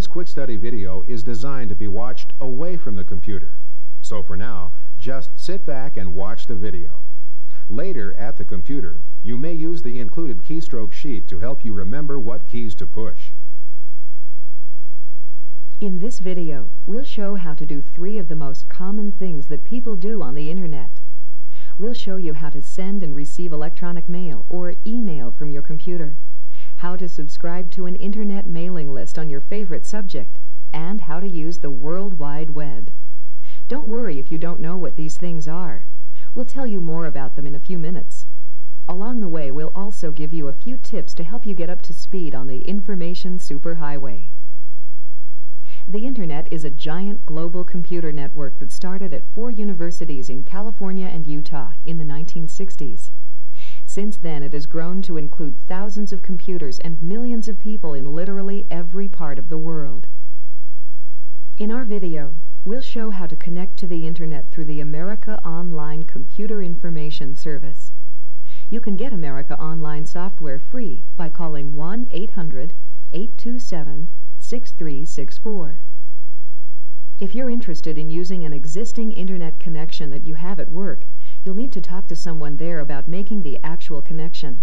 This quick study video is designed to be watched away from the computer. So for now, just sit back and watch the video. Later at the computer, you may use the included keystroke sheet to help you remember what keys to push. In this video, we'll show how to do 3 of the most common things that people do on the internet. We'll show you how to send and receive electronic mail or email from your computer, how to subscribe to an internet mailing list on your favorite subject, and how to use the World Wide Web. Don't worry if you don't know what these things are. We'll tell you more about them in a few minutes. Along the way, we'll also give you a few tips to help you get up to speed on the information superhighway. The Internet is a giant global computer network that started at 4 universities in California and Utah in the 1960s. Since then, it has grown to include thousands of computers and millions of people in literally every part of the world. In our video, we'll show how to connect to the Internet through the America Online Computer Information Service. You can get America Online software free by calling 1-800-827-6364. If you're interested in using an existing Internet connection that you have at work, you'll need to talk to someone there about making the actual connection.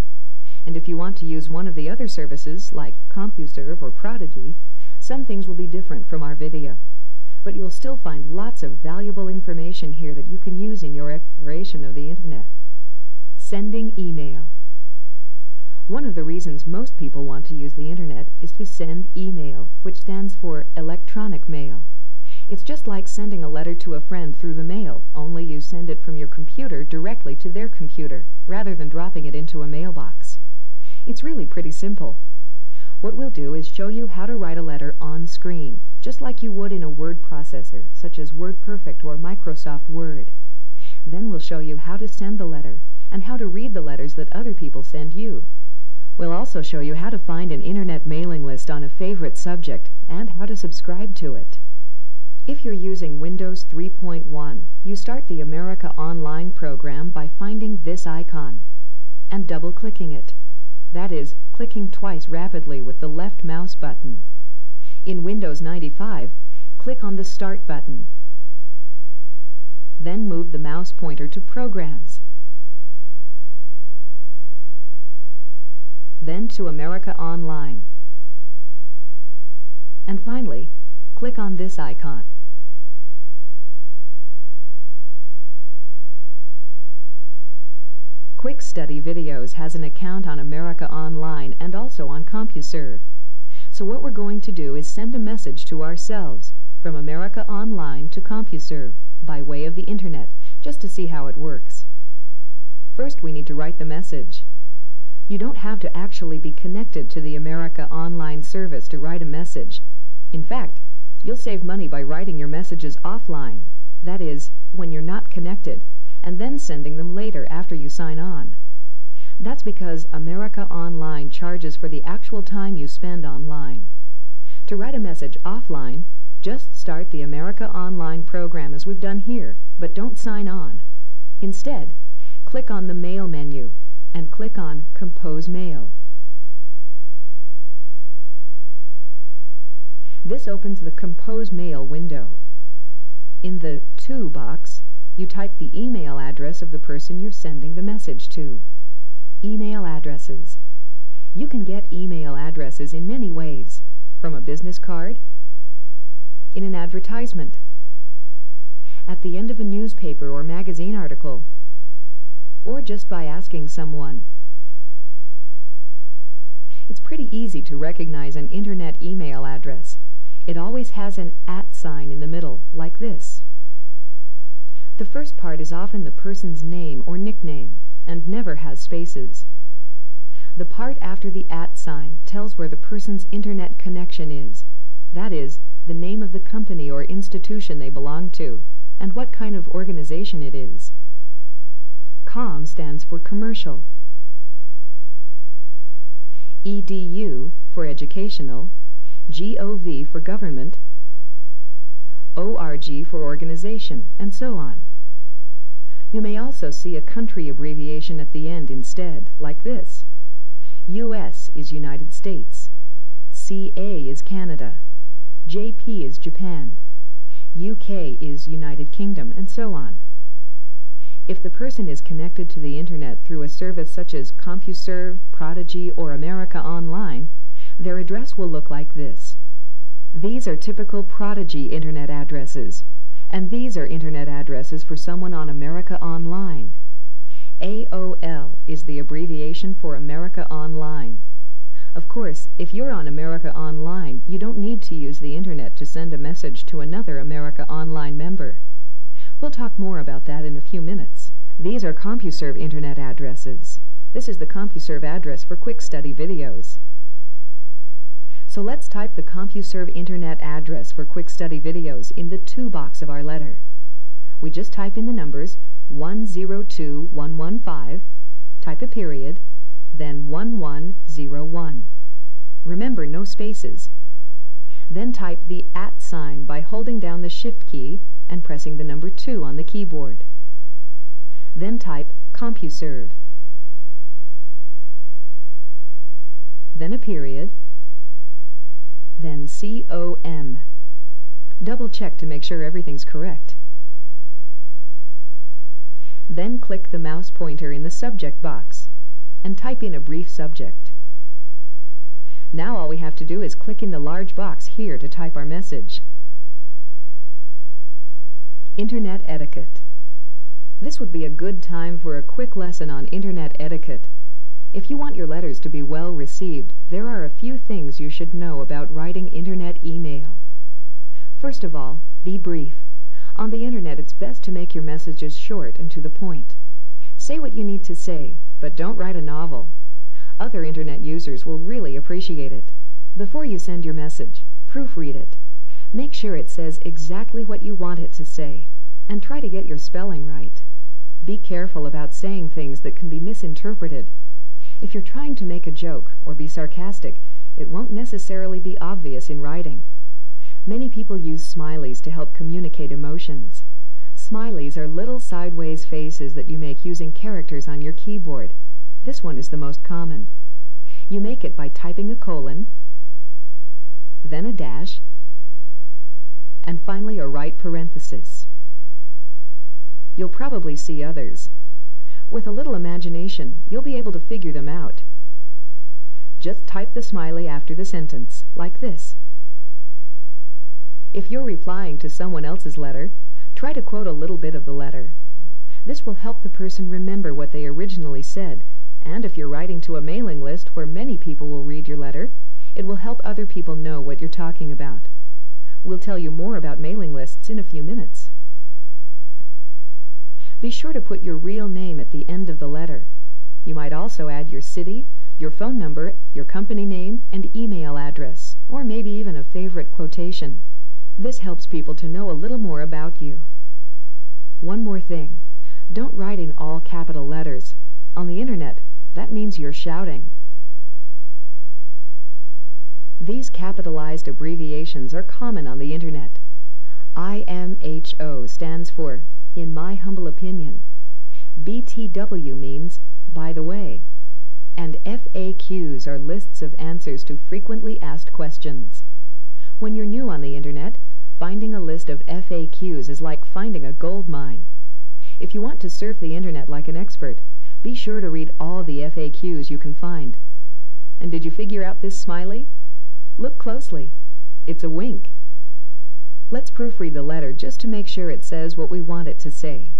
And if you want to use one of the other services, like Compuserve or Prodigy, some things will be different from our video. But you'll still find lots of valuable information here that you can use in your exploration of the Internet. Sending email. One of the reasons most people want to use the Internet is to send email, which stands for electronic mail. It's just like sending a letter to a friend through the mail, only you send it from your computer directly to their computer, rather than dropping it into a mailbox. It's really pretty simple. What we'll do is show you how to write a letter on screen, just like you would in a word processor, such as WordPerfect or Microsoft Word. Then we'll show you how to send the letter, and how to read the letters that other people send you. We'll also show you how to find an internet mailing list on a favorite subject, and how to subscribe to it. If you're using Windows 3.1, you start the America Online program by finding this icon, and double-clicking it. That is, clicking twice rapidly with the left mouse button. In Windows 95, click on the Start button. Then move the mouse pointer to Programs. Then to America Online. And finally, click on this icon. Quick Study Videos has an account on America Online and also on Compuserve. So what we're going to do is send a message to ourselves from America Online to Compuserve by way of the Internet, just to see how it works. First, we need to write the message. You don't have to actually be connected to the America Online service to write a message. In fact, you'll save money by writing your messages offline, that is, when you're not connected, and then sending them later after you sign on. That's because America Online charges for the actual time you spend online. To write a message offline, just start the America Online program as we've done here, but don't sign on. Instead, click on the Mail menu and click on Compose Mail. This opens the Compose Mail window. In the To box, you type the email address of the person you're sending the message to. Email addresses. You can get email addresses in many ways, from a business card, in an advertisement, at the end of a newspaper or magazine article, or just by asking someone. It's pretty easy to recognize an internet email address. It always has an @ sign in the middle, like this. The first part is often the person's name or nickname, and never has spaces. The part after the @ sign tells where the person's internet connection is. That is, the name of the company or institution they belong to, and what kind of organization it is. COM stands for commercial, EDU for educational, GOV for government, ORG for organization, and so on. You may also see a country abbreviation at the end instead, like this. US is United States, CA is Canada, JP is Japan. UK is United Kingdom, and so on. If the person is connected to the Internet through a service such as Compuserve, Prodigy, or America Online, their address will look like this. These are typical Prodigy Internet addresses, and these are Internet addresses for someone on America Online. AOL is the abbreviation for America Online. Of course, if you're on America Online, you don't need to use the Internet to send a message to another America Online member. We'll talk more about that in a few minutes. These are Compuserve Internet addresses. This is the Compuserve address for quick study videos. So let's type the Compuserve Internet address for quick study videos in the to box of our letter. We just type in the numbers 102115, type a period, then 1101. Remember, no spaces. Then type the @ sign by holding down the Shift key and pressing the number 2 on the keyboard. Then type Compuserve. Then a period. Then COM. Double check to make sure everything's correct. Then click the mouse pointer in the subject box and type in a brief subject. Now all we have to do is click in the large box here to type our message. Internet etiquette. This would be a good time for a quick lesson on Internet etiquette. If you want your letters to be well received, there are a few things you should know about writing Internet email. First of all, be brief. On the Internet, it's best to make your messages short and to the point. Say what you need to say, but don't write a novel. Other Internet users will really appreciate it. Before you send your message, proofread it. Make sure it says exactly what you want it to say, and try to get your spelling right. Be careful about saying things that can be misinterpreted. If you're trying to make a joke or be sarcastic, it won't necessarily be obvious in writing. Many people use Smiley'S to help communicate emotions. Smiley'S are little sideways faces that you make using characters on your keyboard. This one is the most common. You make it by typing a colon, then a dash, and finally a right parenthesis. You'll probably see others. With a little imagination, you'll be able to figure them out. Just type the smiley after the sentence, like this. If you're replying to someone else's letter, try to quote a little bit of the letter. This will help the person remember what they originally said, and if you're writing to a mailing list where many people will read your letter, it will help other people know what you're talking about. We'll tell you more about mailing lists in a few minutes. Be sure to put your real name at the end of the letter. You might also add your city, your phone number, your company name, and email address, or maybe even a favorite quotation. This helps people to know a little more about you. One more thing. Don't write in all capital letters. On the Internet, that means you're shouting. These capitalized abbreviations are common on the Internet. IMHO stands for In My Humble Opinion. BTW means By the Way. And FAQs are lists of answers to frequently asked questions. When you're new on the Internet, finding a list of FAQs is like finding a gold mine. If you want to surf the Internet like an expert, be sure to read all the FAQs you can find. And did you figure out this smiley? Look closely. It's a wink. Let's proofread the letter just to make sure it says what we want it to say.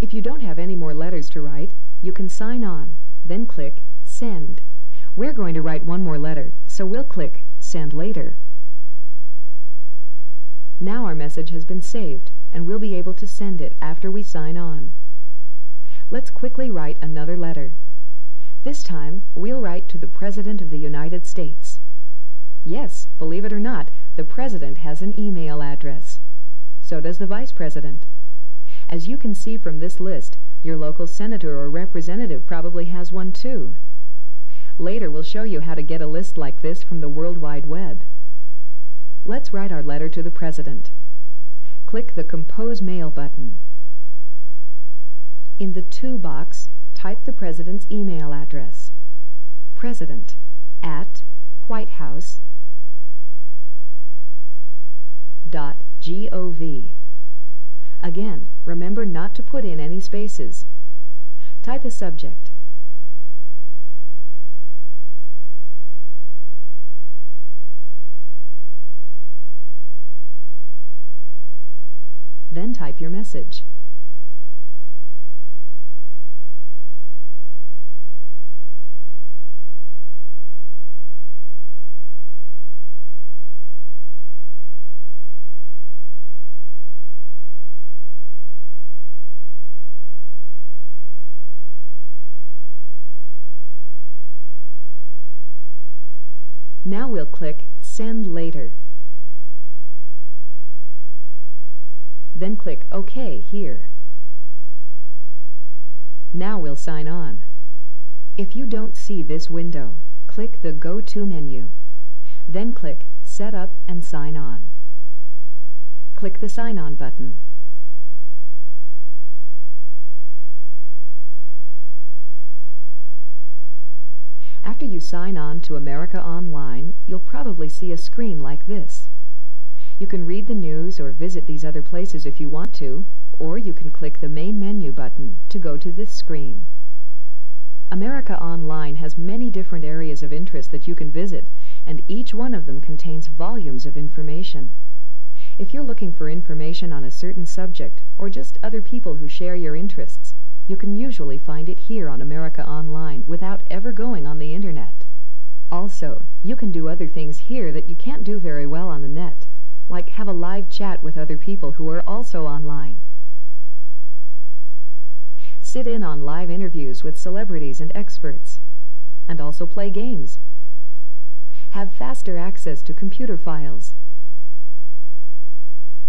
If you don't have any more letters to write, you can sign on, then click Send. We're going to write one more letter, so we'll click Send Later. Now our message has been saved, and we'll be able to send it after we sign on. Let's quickly write another letter. This time, we'll write to the President of the United States. Yes, believe it or not, the President has an email address. So does the Vice President. As you can see from this list, your local senator or representative probably has one too. Later we'll show you how to get a list like this from the World Wide Web. Let's write our letter to the President. Click the Compose Mail button. In the To box, type the President's email address. President, at whitehouse.gov. Again, remember not to put in any spaces. Type a subject. Then type your message. Now we'll click Send Later. Then click OK here. Now we'll sign on. If you don't see this window, click the Go To menu. Then click Set Up and Sign On. Click the Sign On button. After you sign on to America Online, you'll probably see a screen like this. You can read the news or visit these other places if you want to, or you can click the Main Menu button to go to this screen. America Online has many different areas of interest that you can visit, and each one of them contains volumes of information. If you're looking for information on a certain subject, or just other people who share your interests, you can usually find it here on America Online without ever going on the Internet. Also, you can do other things here that you can't do very well on the net, like have a live chat with other people who are also online. Sit in on live interviews with celebrities and experts, and also play games. Have faster access to computer files,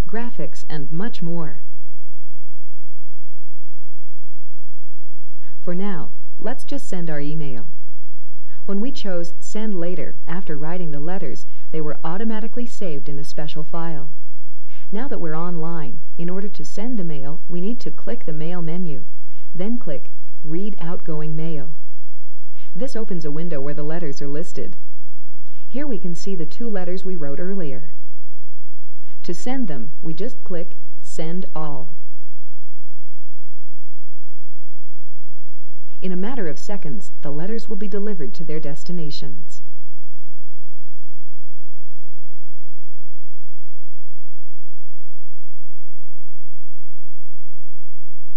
graphics, and much more. For now, let's just send our email. When we chose Send Later after writing the letters, they were automatically saved in a special file. Now that we're online, in order to send the mail, we need to click the Mail menu, then click Read Outgoing Mail. This opens a window where the letters are listed. Here we can see the 2 letters we wrote earlier. To send them, we just click Send All. In a matter of seconds, the letters will be delivered to their destinations.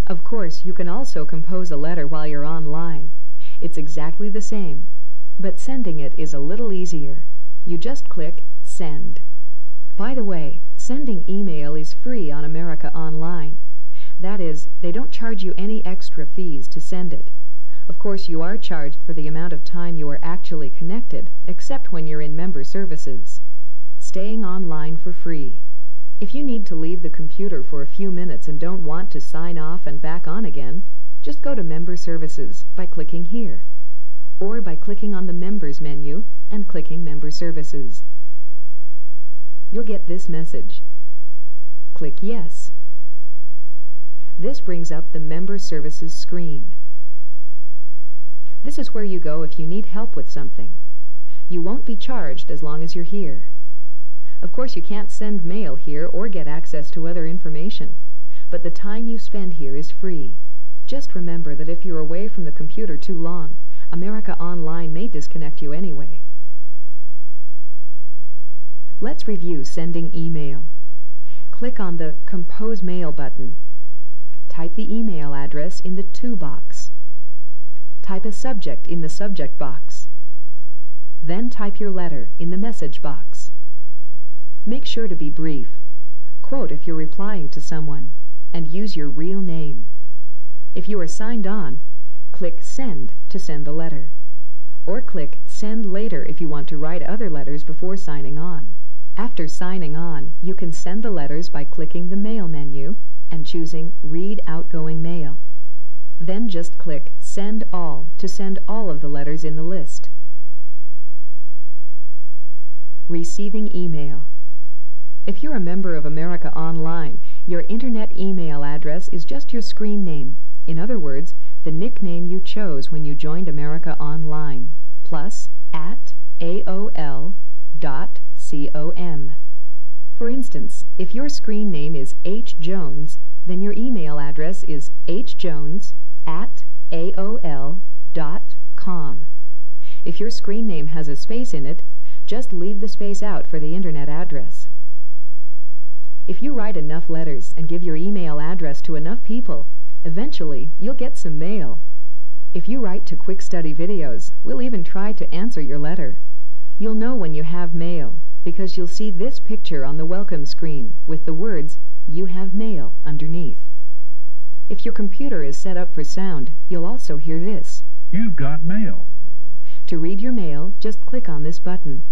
Of course, you can also compose a letter while you're online. It's exactly the same, but sending it is a little easier. You just click Send. By the way, sending email is free on America Online. That is, they don't charge you any extra fees to send it. Of course, you are charged for the amount of time you are actually connected, except when you're in member services. Staying online for free. If you need to leave the computer for a few minutes and don't want to sign off and back on again, just go to Member Services by clicking here, or by clicking on the Members menu and clicking Member Services. You'll get this message. Click Yes. This brings up the Member Services screen. This is where you go if you need help with something. You won't be charged as long as you're here. Of course, you can't send mail here or get access to other information, but the time you spend here is free. Just remember that if you're away from the computer too long, America Online may disconnect you anyway. Let's review sending email. Click on the Compose Mail button. Type the email address in the To box. Type a subject in the Subject box. Then type your letter in the Message box. Make sure to be brief. Quote if you're replying to someone, and use your real name. If you are signed on, click Send to send the letter, or click Send Later if you want to write other letters before signing on. After signing on, you can send the letters by clicking the Mail menu and choosing Read Outgoing Mail. Then just click Send All to send all of the letters in the list. Receiving email. If you're a member of America Online, your internet email address is just your screen name. In other words, the nickname you chose when you joined America Online, plus aol.com. For instance, if your screen name is H. Jones, then your email address is hjones@aol.com. If your screen name has a space in it, just leave the space out for the internet address. If you write enough letters and give your email address to enough people, eventually you'll get some mail. If you write to Quick Study Videos, we'll even try to answer your letter. You'll know when you have mail because you'll see this picture on the welcome screen with the words, "You have mail," underneath. If your computer is set up for sound, you'll also hear this. You've got mail. To read your mail, just click on this button.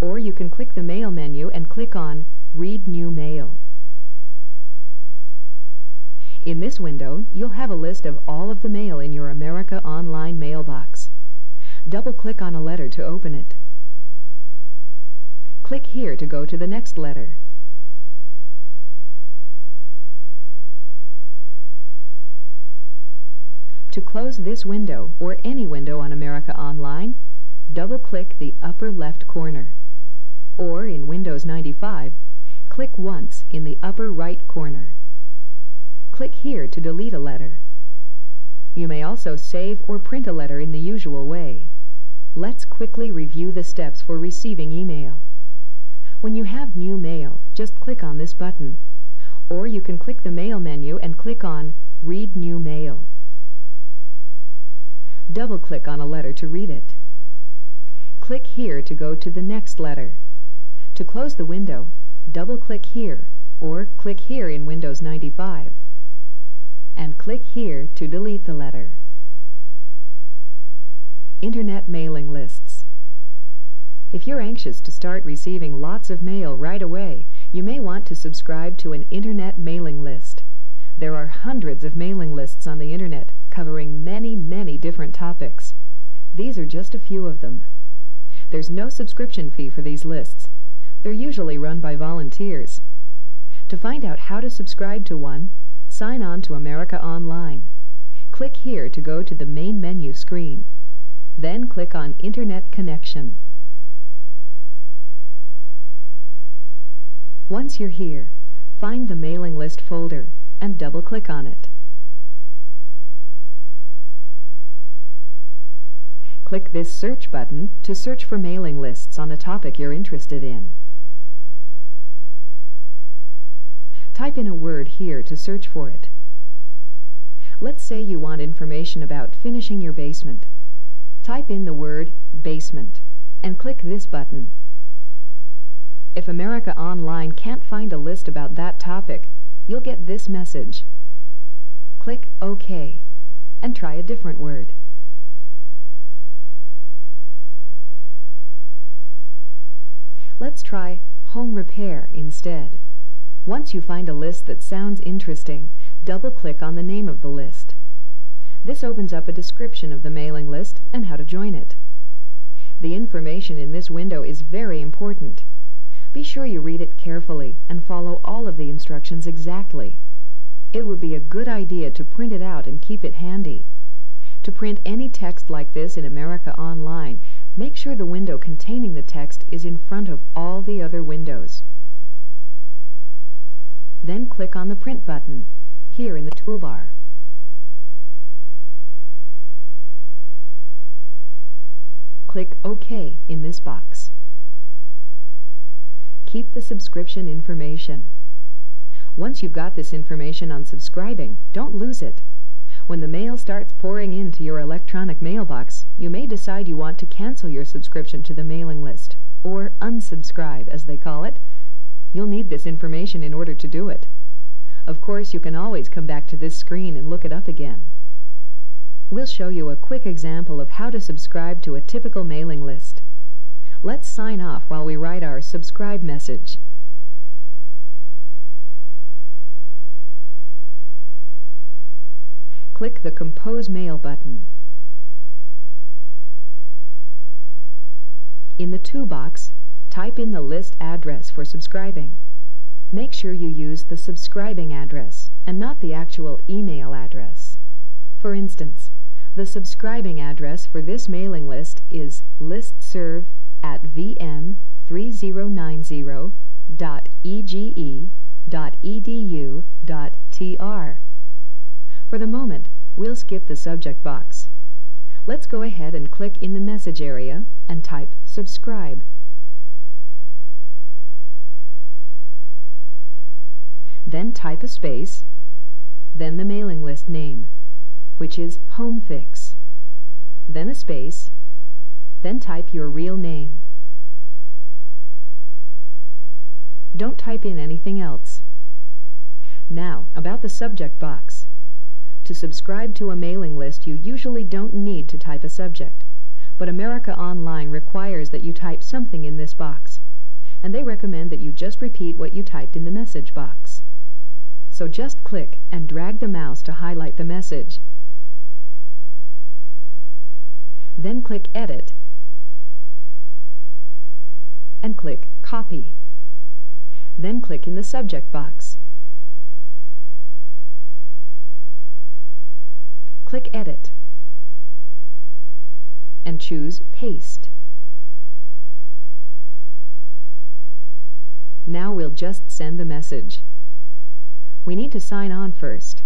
Or you can click the Mail menu and click on Read New Mail. In this window, you'll have a list of all of the mail in your America Online mailbox. Double-click on a letter to open it. Click here to go to the next letter. To close this window, or any window on America Online, double-click the upper left corner. Or in Windows 95, click once in the upper right corner. Click here to delete a letter. You may also save or print a letter in the usual way. Let's quickly review the steps for receiving email. When you have new mail, just click on this button. Or you can click the Mail menu and click on Read New Mail. Double-click on a letter to read it. Click here to go to the next letter. To close the window, double-click here, or click here in Windows 95. And click here to delete the letter. Internet mailing lists. If you're anxious to start receiving lots of mail right away, you may want to subscribe to an internet mailing list. There are hundreds of mailing lists on the internet covering many, many different topics. These are just a few of them. There's no subscription fee for these lists. They're usually run by volunteers. To find out how to subscribe to one, sign on to America Online. Click here to go to the main menu screen. Then click on Internet Connection. Once you're here, find the mailing list folder and double-click on it. Click this search button to search for mailing lists on a topic you're interested in. Type in a word here to search for it. Let's say you want information about finishing your basement. Type in the word basement and click this button. If America Online can't find a list about that topic, you'll get this message. Click OK and try a different word. Let's try home repair instead. Once you find a list that sounds interesting, double-click on the name of the list. This opens up a description of the mailing list and how to join it. The information in this window is very important. Be sure you read it carefully and follow all of the instructions exactly. It would be a good idea to print it out and keep it handy. To print any text like this in America Online, make sure the window containing the text is in front of all the other windows. Then click on the Print button, here in the toolbar. Click OK in this box. Keep the subscription information. Once you've got this information on subscribing, don't lose it. When the mail starts pouring into your electronic mailbox, you may decide you want to cancel your subscription to the mailing list, or unsubscribe, as they call it. You'll need this information in order to do it. Of course, you can always come back to this screen and look it up again. We'll show you a quick example of how to subscribe to a typical mailing list. Let's sign off while we write our subscribe message. Click the Compose Mail button. In the To box, type in the list address for subscribing. Make sure you use the subscribing address and not the actual email address. For instance, the subscribing address for this mailing list is listserv at vm3090.ege.edu.tr. For the moment, we'll skip the subject box. Let's go ahead and click in the message area and type subscribe. Then type a space, then the mailing list name, which is HomeFix, then a space, then type your real name. Don't type in anything else. Now, about the subject box. To subscribe to a mailing list, you usually don't need to type a subject, but America Online requires that you type something in this box, and they recommend that you just repeat what you typed in the message box. So just click and drag the mouse to highlight the message. Then click Edit and click Copy. Then click in the subject box. Click Edit and choose Paste. Now we'll just send the message. We need to sign on first.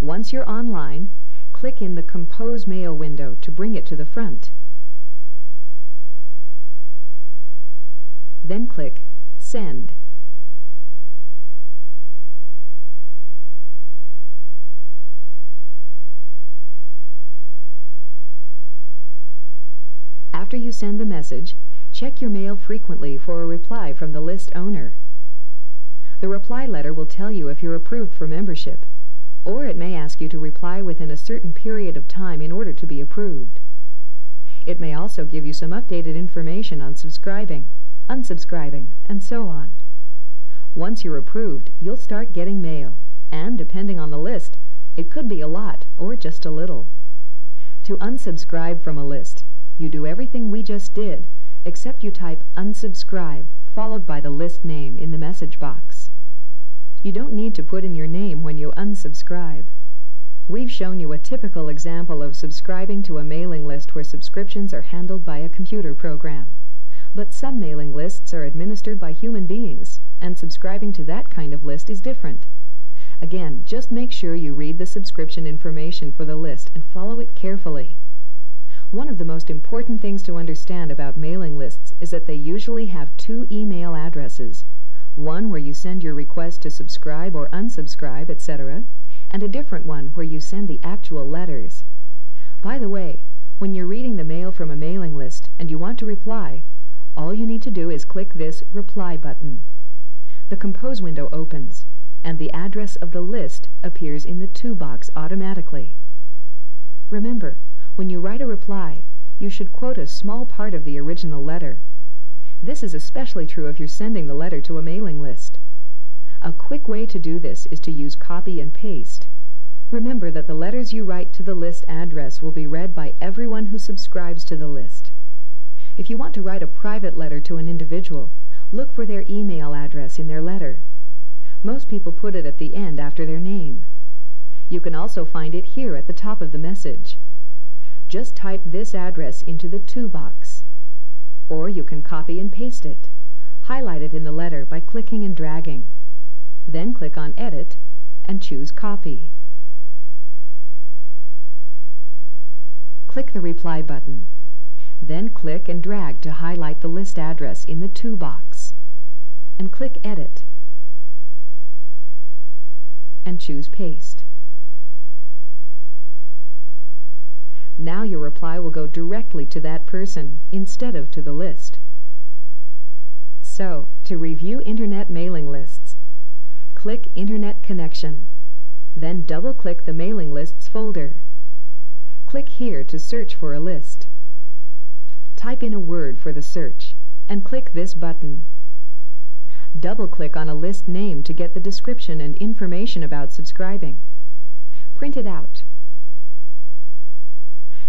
Once you're online, click in the Compose Mail window to bring it to the front. Then click Send. After you send the message, check your mail frequently for a reply from the list owner. The reply letter will tell you if you're approved for membership, or it may ask you to reply within a certain period of time in order to be approved. It may also give you some updated information on subscribing, unsubscribing, and so on. Once you're approved, you'll start getting mail, and depending on the list, it could be a lot or just a little. To unsubscribe from a list, you do everything we just did, except you type unsubscribe followed by the list name in the message box. You don't need to put in your name when you unsubscribe. We've shown you a typical example of subscribing to a mailing list where subscriptions are handled by a computer program. But some mailing lists are administered by human beings, and subscribing to that kind of list is different. Again, just make sure you read the subscription information for the list and follow it carefully. One of the most important things to understand about mailing lists is that they usually have two email addresses, one where you send your request to subscribe or unsubscribe, etc., and a different one where you send the actual letters. By the way, when you're reading the mail from a mailing list and you want to reply, all you need to do is click this Reply button. The Compose window opens, and the address of the list appears in the To box automatically. Remember, when you write a reply, you should quote a small part of the original letter. This is especially true if you're sending the letter to a mailing list. A quick way to do this is to use copy and paste. Remember that the letters you write to the list address will be read by everyone who subscribes to the list. If you want to write a private letter to an individual, look for their email address in their letter. Most people put it at the end after their name. You can also find it here at the top of the message. Just type this address into the To box. Or you can copy and paste it. Highlight it in the letter by clicking and dragging. Then click on Edit and choose Copy. Click the Reply button. Then click and drag to highlight the list address in the To box. And click Edit. And choose Paste. Now your reply will go directly to that person instead of to the list. So, to review Internet mailing lists, click Internet Connection. Then double-click the Mailing Lists folder. Click here to search for a list. Type in a word for the search, and click this button. Double-click on a list name to get the description and information about subscribing. Print it out.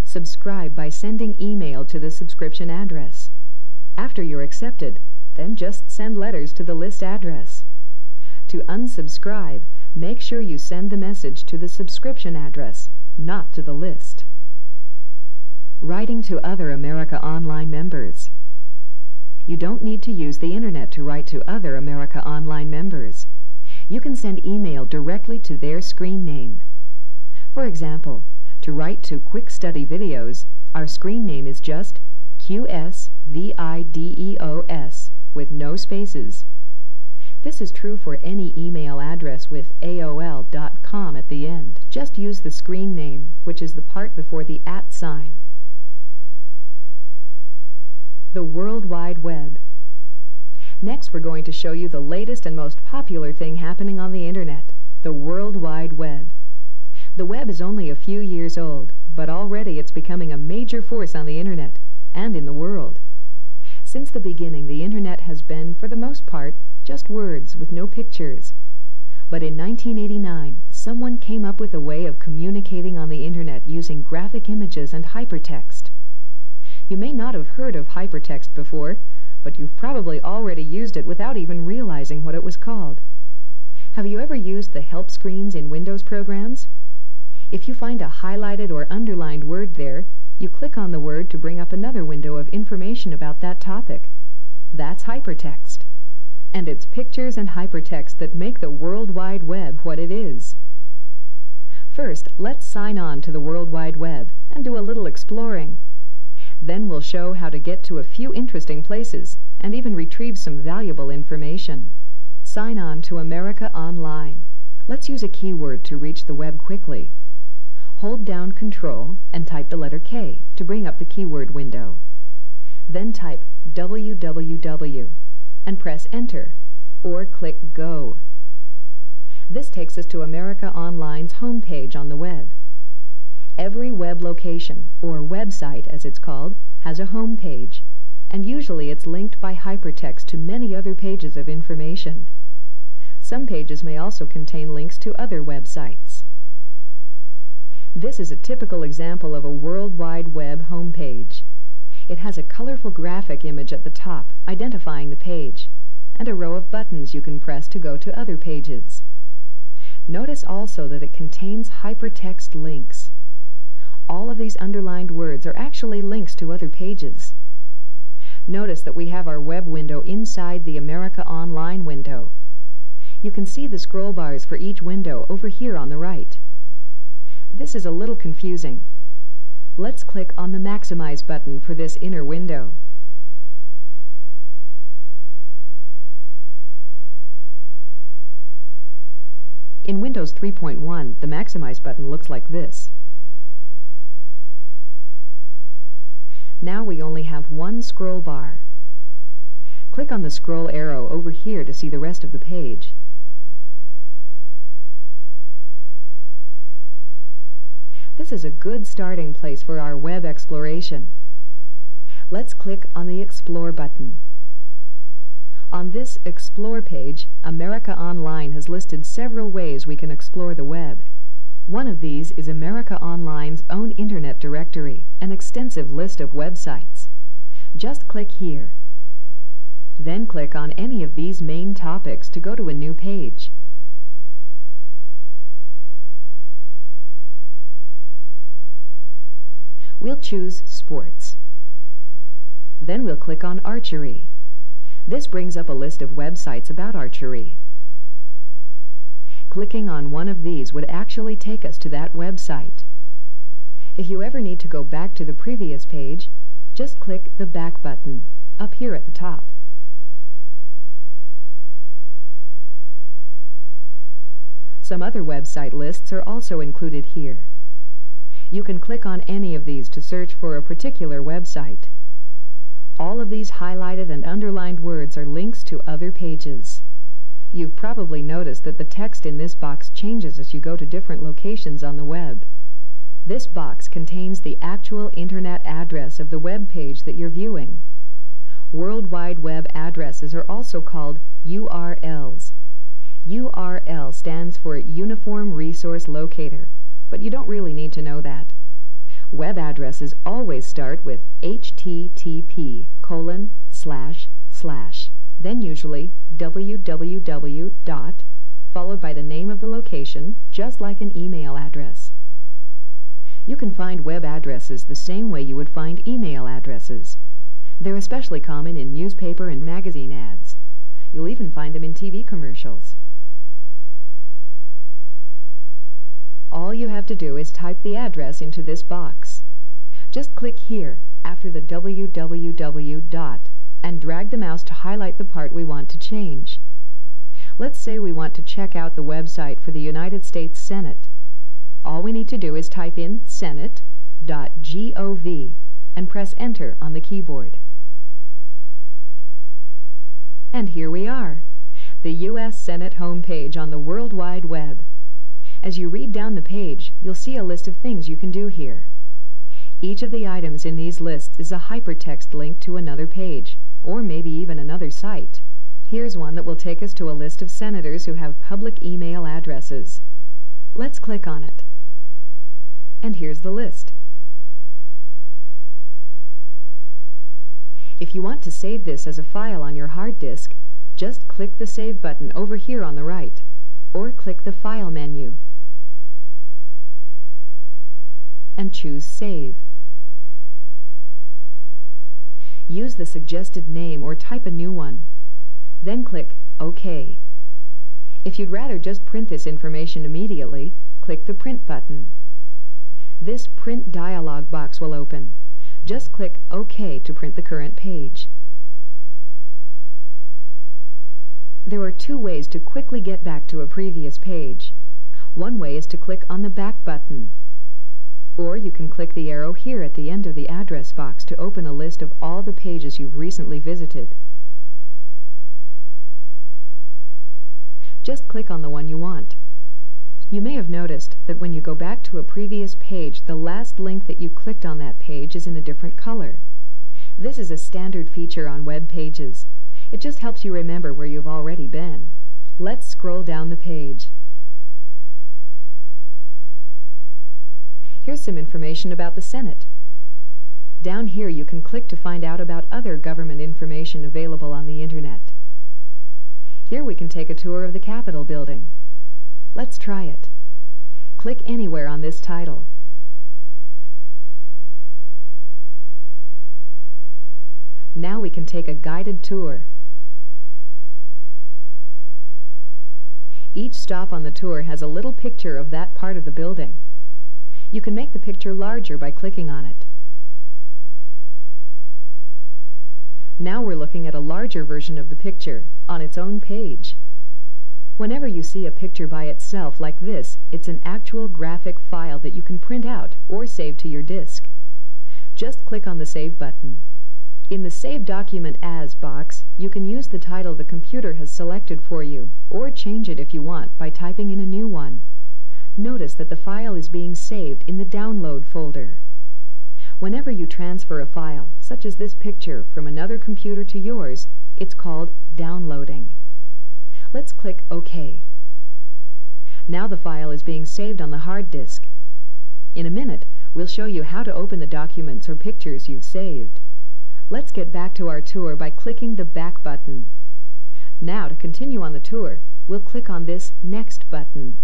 Subscribe by sending email to the subscription address. After you're accepted, then just send letters to the list address. To unsubscribe, Make sure you send the message to the subscription address, not to the list. Writing to other America Online members. You don't need to use the Internet to write to other America Online members. You can send email directly to their screen name. For example, to write to Quick Study Videos, our screen name is just QSVIDEOS with no spaces. This is true for any email address with AOL.com at the end. Just use the screen name, which is the part before the @ sign. The World Wide Web. Next, we're going to show you the latest and most popular thing happening on the Internet, the World Wide Web. The web is only a few years old, but already it's becoming a major force on the Internet and in the world. Since the beginning, the Internet has been, for the most part, just words with no pictures. But in 1989, someone came up with a way of communicating on the Internet using graphic images and hypertext. You may not have heard of hypertext before, but you've probably already used it without even realizing what it was called. Have you ever used the help screens in Windows programs? If you find a highlighted or underlined word there, you click on the word to bring up another window of information about that topic. That's hypertext. And it's pictures and hypertext that make the World Wide Web what it is. First, let's sign on to the World Wide Web and do a little exploring. Then we'll show how to get to a few interesting places and even retrieve some valuable information. Sign on to America Online. Let's use a keyword to reach the web quickly. Hold down Control and type the letter K to bring up the keyword window. Then type www and press Enter or click Go. This takes us to America Online's homepage on the web. Every web location, or website as it's called, has a home page, and usually it's linked by hypertext to many other pages of information. Some pages may also contain links to other websites. This is a typical example of a World Wide Web homepage. It has a colorful graphic image at the top, identifying the page, and a row of buttons you can press to go to other pages. Notice also that it contains hypertext links. All of these underlined words are actually links to other pages. Notice that we have our web window inside the America Online window. You can see the scroll bars for each window over here on the right. This is a little confusing. Let's click on the Maximize button for this inner window. In Windows 3.1, the Maximize button looks like this. Now we only have one scroll bar. Click on the scroll arrow over here to see the rest of the page. This is a good starting place for our web exploration. Let's click on the Explore button. On this Explore page, America Online has listed several ways we can explore the web. One of these is America Online's own Internet directory, an extensive list of websites. Just click here. Then click on any of these main topics to go to a new page. We'll choose Sports. Then we'll click on Archery. This brings up a list of websites about archery. Clicking on one of these would actually take us to that website. If you ever need to go back to the previous page, just click the Back button up here at the top. Some other website lists are also included here. You can click on any of these to search for a particular website. All of these highlighted and underlined words are links to other pages. You've probably noticed that the text in this box changes as you go to different locations on the web. This box contains the actual Internet address of the web page that you're viewing. World Wide Web addresses are also called URLs. URL stands for Uniform Resource Locator, but you don't really need to know that. Web addresses always start with http:// then usually www. followed by the name of the location, just like an email address. You can find web addresses the same way you would find email addresses. They're especially common in newspaper and magazine ads. You'll even find them in TV commercials. All you have to do is type the address into this box. Just click here after the www dot and drag the mouse to highlight the part we want to change. Let's say we want to check out the website for the United States Senate. All we need to do is type in senate.gov and press Enter on the keyboard. And here we are, the U.S. Senate homepage on the World Wide Web. As you read down the page, you'll see a list of things you can do here. Each of the items in these lists is a hypertext link to another page, or maybe even another site. Here's one that will take us to a list of senators who have public email addresses. Let's click on it. And here's the list. If you want to save this as a file on your hard disk, just click the Save button over here on the right, or click the File menu and choose Save. Use the suggested name or type a new one. Then click OK. If you'd rather just print this information immediately, click the Print button. This Print dialog box will open. Just click OK to print the current page. There are two ways to quickly get back to a previous page. One way is to click on the Back button. Or you can click the arrow here at the end of the address box to open a list of all the pages you've recently visited. Just click on the one you want. You may have noticed that when you go back to a previous page, the last link that you clicked on that page is in a different color. This is a standard feature on web pages. It just helps you remember where you've already been. Let's scroll down the page. Here's some information about the Senate. Down here you can click to find out about other government information available on the Internet. Here we can take a tour of the Capitol building. Let's try it. Click anywhere on this title. Now we can take a guided tour. Each stop on the tour has a little picture of that part of the building. You can make the picture larger by clicking on it. Now we're looking at a larger version of the picture on its own page. Whenever you see a picture by itself like this, it's an actual graphic file that you can print out or save to your disk. Just click on the Save button. In the Save Document As box, you can use the title the computer has selected for you, or change it if you want by typing in a new one. Notice that the file is being saved in the Download folder. Whenever you transfer a file, such as this picture, from another computer to yours, it's called downloading. Let's click OK. Now the file is being saved on the hard disk. In a minute, we'll show you how to open the documents or pictures you've saved. Let's get back to our tour by clicking the Back button. Now, to continue on the tour, we'll click on this Next button.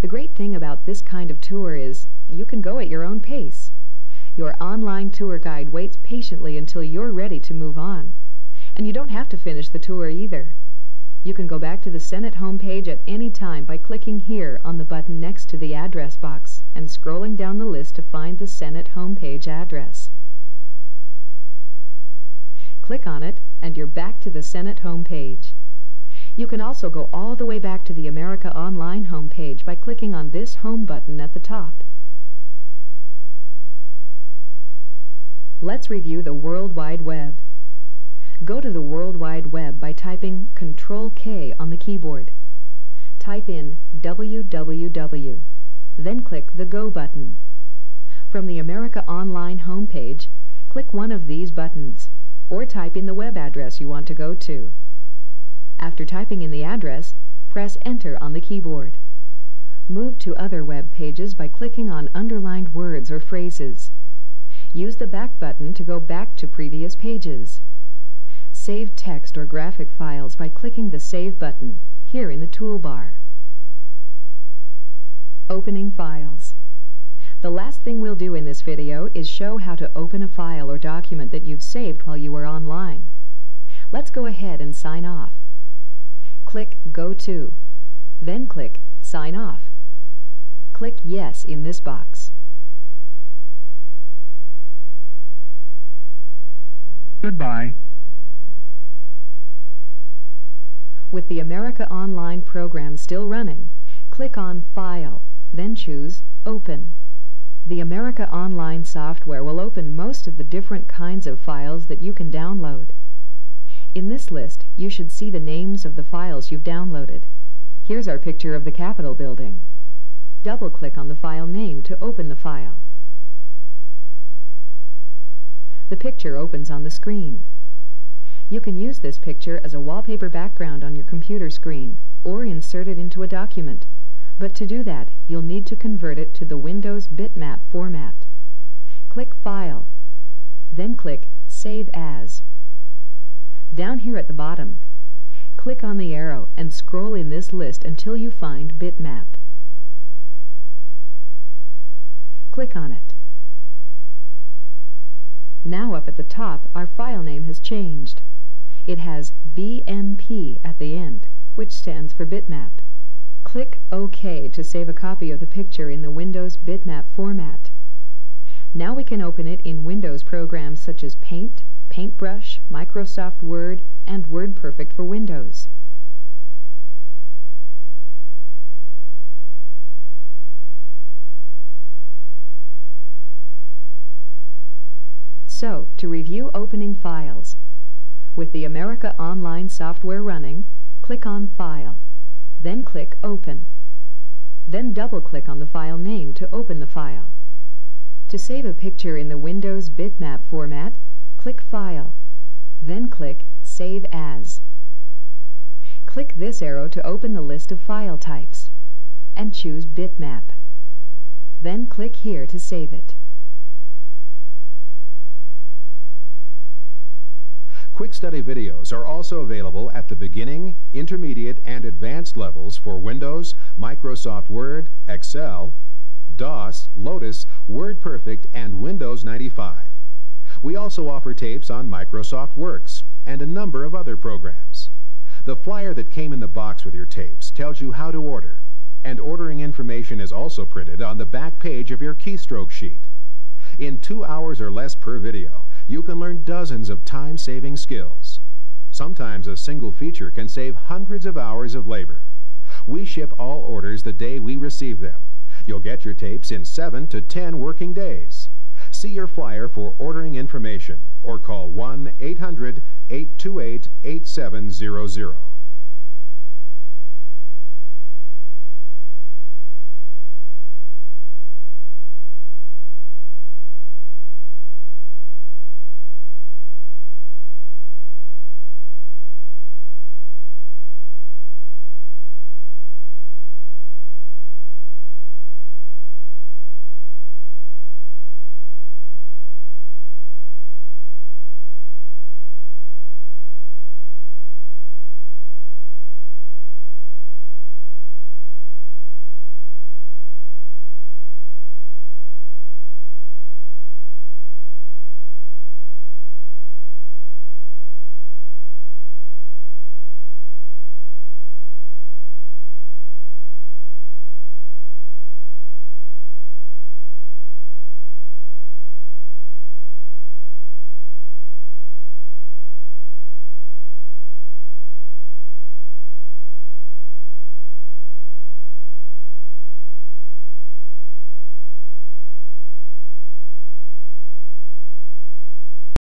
The great thing about this kind of tour is you can go at your own pace. Your online tour guide waits patiently until you're ready to move on. And you don't have to finish the tour either. You can go back to the Senate homepage at any time by clicking here on the button next to the address box and scrolling down the list to find the Senate homepage address. Click on it, and you're back to the Senate homepage. You can also go all the way back to the America Online homepage by clicking on this Home button at the top. Let's review the World Wide Web. Go to the World Wide Web by typing Control-K on the keyboard. Type in www, then click the Go button. From the America Online homepage, click one of these buttons, or type in the web address you want to go to. After typing in the address, press Enter on the keyboard. Move to other web pages by clicking on underlined words or phrases. Use the Back button to go back to previous pages. Save text or graphic files by clicking the Save button, here in the toolbar. Opening files. The last thing we'll do in this video is show how to open a file or document that you've saved while you were online. Let's go ahead and sign off. Click Go To, then click Sign Off. Click Yes in this box. Goodbye. With the America Online program still running, click on File, then choose Open. The America Online software will open most of the different kinds of files that you can download. In this list, you should see the names of the files you've downloaded. Here's our picture of the Capitol building. Double-click on the file name to open the file. The picture opens on the screen. You can use this picture as a wallpaper background on your computer screen or insert it into a document. But to do that, you'll need to convert it to the Windows bitmap format. Click File, then click Save As. Down here at the bottom, click on the arrow and scroll in this list until you find Bitmap. Click on it. Now up at the top, our file name has changed. It has BMP at the end, which stands for Bitmap. Click OK to save a copy of the picture in the Windows bitmap format. Now we can open it in Windows programs such as Paint, Paintbrush, Microsoft Word, and WordPerfect for Windows. So, to review opening files, with the America Online software running, click on File, then click Open. Then double-click on the file name to open the file. To save a picture in the Windows bitmap format, click File, then click Save As. Click this arrow to open the list of file types, and choose Bitmap. Then click here to save it. Quick study videos are also available at the beginning, intermediate, and advanced levels for Windows, Microsoft Word, Excel, DOS, Lotus, WordPerfect, and Windows 95. We also offer tapes on Microsoft Works and a number of other programs. The flyer that came in the box with your tapes tells you how to order, and ordering information is also printed on the back page of your keystroke sheet. In 2 hours or less per video, you can learn dozens of time-saving skills. Sometimes a single feature can save hundreds of hours of labor. We ship all orders the day we receive them. You'll get your tapes in 7 to 10 working days. See your flyer for ordering information or call 1-800-828-8700.